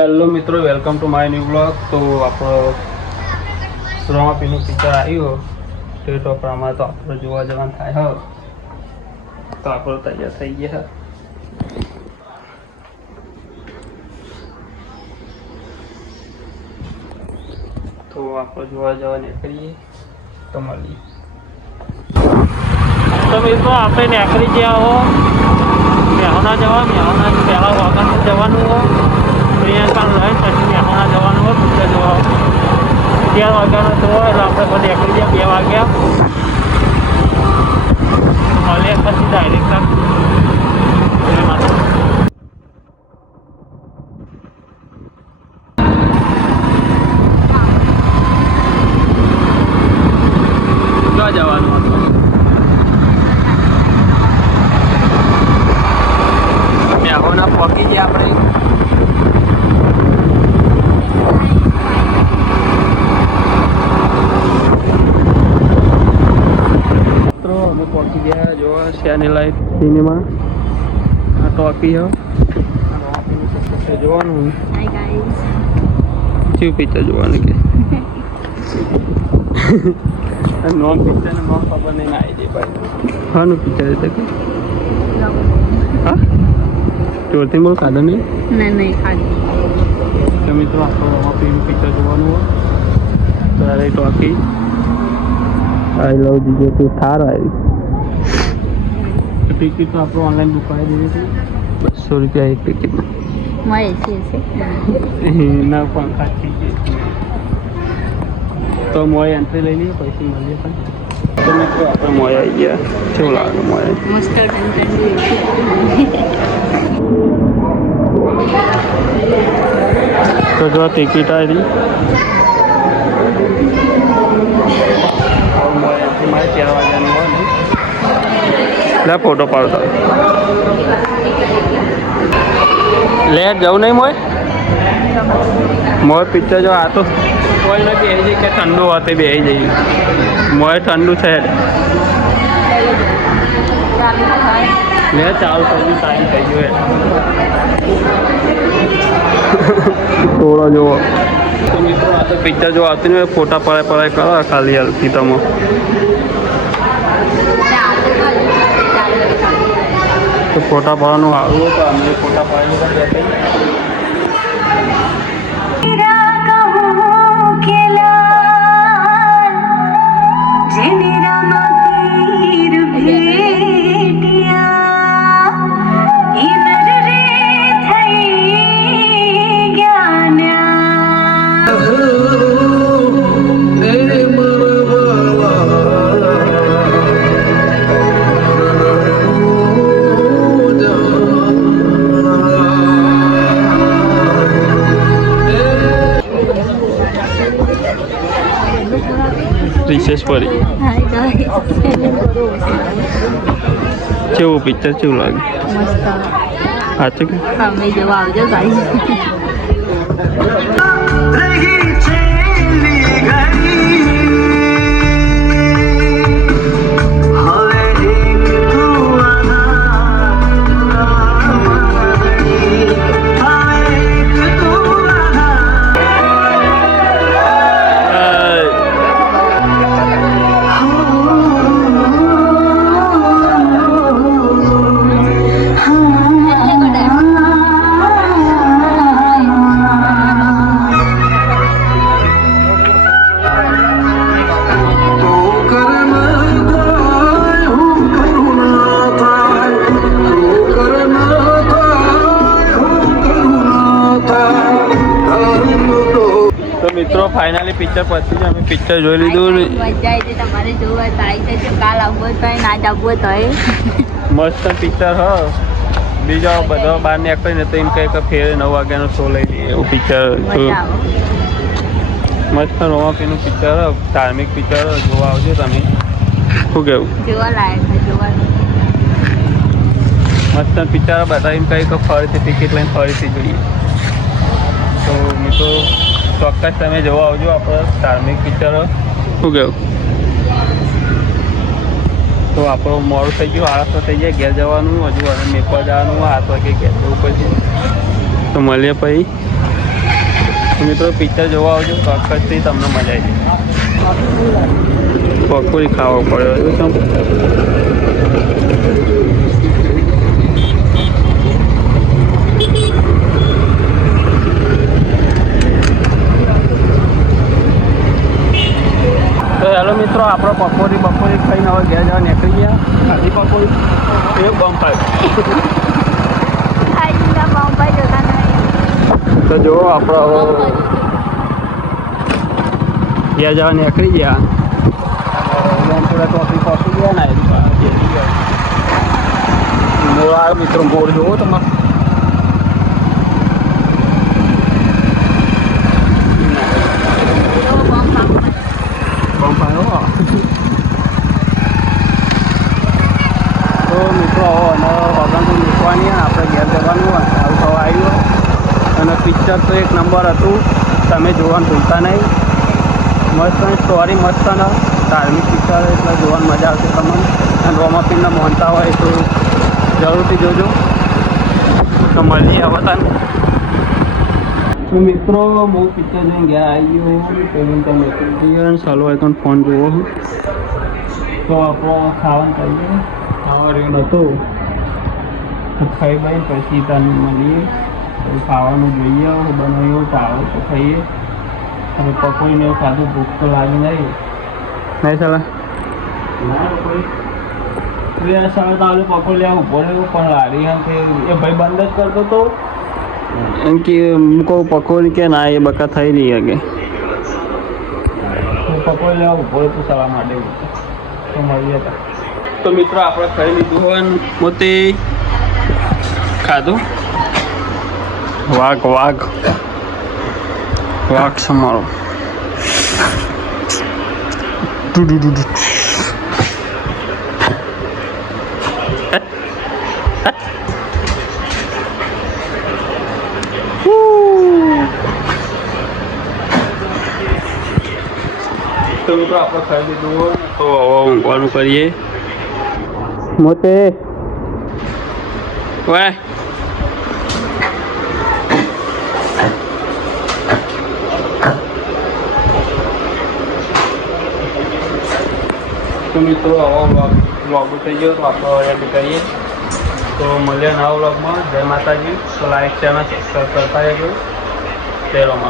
Hello મિત્રો, welcome to my new blog. તો આપણો રોમાપીનું પિક્ચર આવ્યું તે ટોપરામાં, તો આપણે જોવા જવાનું થાય હવે. તો આપણો તૈયાર થઈ ગયા. તો આપણે જોવા જવા નીકળીએ તો મળીએ. તો મિત્રો આપણે નીકળી ગયા હો મેહોણા જવા. મેહોણા પહેલાં વાગણ જવાનું હોય, પ્રિયંકા લઈને પછી મેહોણા જવાનું હોય પિક્ચર જોવા. 11 વાગ્યાનો શો એટલે આપણે બધા નીકળી ગયા 2 વાગ્યા. મળીએ પછી ડાયરેક્ટ ક્યાં જવાનું હતું? મેહોણા પહોંચી ગયા આપણે. અમે પહોંચી ગયા જોવા શેની લાઈફ સિનેમા. આ ટોકી જોવાનું કેવું પિક્ચર જોવાનું કે નોન પિક્ચર ને નોન ખબર નહીં આવી જાય ભાઈ. હાનું પિક્ચર હતું કે હા ચોરથી બોલ ખાધો નહીં? નહીં ખાધું. તો મિત્રો આપણું રોમાપીનું પિક્ચર જોવાનું હોય ત્યારે ટોકી આઈ લવ દીજે તું થાર આવી. ટિકિટ તો આપણું ઓનલાઈન બુક કરાવી દીધી હતી 200 રૂપિયા એક ટિકિટમાં. મળે છે ના પંખા થઈ ગઈ તો મોય એન્ટ્રી લઈ લઈએ પછી મળીએ. પણ તો મિત્રો આપણે મોય આવી ગયા. કેવું લાગે મોય? તો જો ટિકિટ આવી મોય એન્ટ્રી મારે 4 વાગ્યાની હોય ને લે ફોટો પાડતા લે જવું નહીં મોય. મોય પિક્ચર જો આ તો કોઈ ને બેસી જાય કે ઠંડુ હોતે બેસી જઈએ. મોય ઠંડુ છે લે ચાલુ થઈ ગયું. ટાઈમ થઈ ગયો થોડો જોવો. તો મિત્રો આ તો પિક્ચર જો આવતી ને ફોટા પડાય કરો ખાલી હલકી તમે. તો ફોટા પાડવાનું સારું હોય તો અમને ફોટા પાડી રિસેસ પડી. કેવું પિક્ચર કેવું લાગે? સાચું કે તમે જોવા આવજો ગાઈસ. મિત્રો ફાઇનલી પિક્ચર પછી જ અમે પિક્ચર જોઈ લીધું. મજા આવી છે. તમારે જોવા તો આવી જજો. કાલ આવવો તો ના જ આવવો તો મસ્ત પિક્ચર હ. બીજા બધા બહાર નીકળીને તો એમ કહે કે ફેર 9 વાગ્યાનો શો લઈ લઈએ એવું પિક્ચર. મસ્ત રોમાપીનું પિક્ચર ધાર્મિક પિક્ચર જોવા આવજો તમે. શું કેવું? જોવા લાયક છે. જોવાનું મસ્ત પિક્ચર. બધા એમ કહે કે ફરીથી ટિકિટ લઈને ફરીથી જોઈએ. તો મિત્રો ચોક્કસ તમે જોવા આવજો આપણે ધાર્મિક પિક્ચર. શું કેવું? તો આપણું મોડું થઈ ગયું. 8 થઈ જાય ઘેર જવાનું. હજુ મેપર જવાનું 8 વાગે ઘેર જવું પડશે. તો મળીએ પછી મિત્રો પિક્ચર જોવા આવજો ચોક્કસથી તમને મજા આવી જાય. પકોડી ખાવો પડ્યો એવું તો હેલો મિત્રો, આપણે પકોડી ખાઈને હવે ઘેર જવા નીકળી ગયા. ખાધી પકોડી એ બમ્પ તો જો આપણે હવે ઘેર જવા નીકળી ગયા. થોડા ટોપી પહોંચી ગયા ને મોડ આવ્યો મિત્રો. મોડ જોવો તમારે તો મિત્રો હવે ઓગણ તો મૂકવાની આપણે ઘેર જવાનું હોય આવું તો આવ્યું. અને પિક્ચર તો એક નંબર હતું, તમે જોવાનું ભૂલતા નહીં. મસ્ત સ્ટોરી મસ્ત ને ધાર્મિક પિક્ચર એટલે જોવાની મજા આવશે તમને. અને રોમાપીરને માનતા હોય તો જરૂરથી જોજો. તો મળીએ હવે તને. તો મિત્રો હું પિક્ચર જોઈને ગયા આવી ગયો. પેલું તમે ગયો ચાલો આઈકોન ફોન જોવો. તો આપણો ખાવાનું કરીએ. ખાવા રહ્યું નહોતું ખાઈ ભાઈ પછી તને મળીએ. ખાવાનું જોઈએ બનાવ્યું પાવો તો ખાઈએ. અને પકોડીને એવું ખાધું, ભૂખ તો લાગી નહીં ચાલે સામે તો આપણે પકોડી લેવા ઉભો રહ્યો પણ લારી એમ કે એ ભાઈ બંધ જ કરતો હતો એમ કે કહું પકોડી કે ના એ બકા થઈ રહી કે પકોડી લેવા ઉભો તો સવા માટે તો મળીએ હતા. તો મિત્રો આપણે ખાઈ લીધું હોય મોતી ખાધું. વાઘ છે મારો. તો મિત્રો આપણે ખાઈ લીધું હોય તો હવે ઊંઘવાનું કરીએ. મોતે વાહ તો મિત્રો આવો વ્લોગ થઈ ગયો તો આપણે એડ કરીએ. તો મળીએ નવા વ્લોગમાં. જય માતાજી. તો લાઈક ચેનલ સબસ્ક્રાઈબ કરતા રહેજો. જય રામ.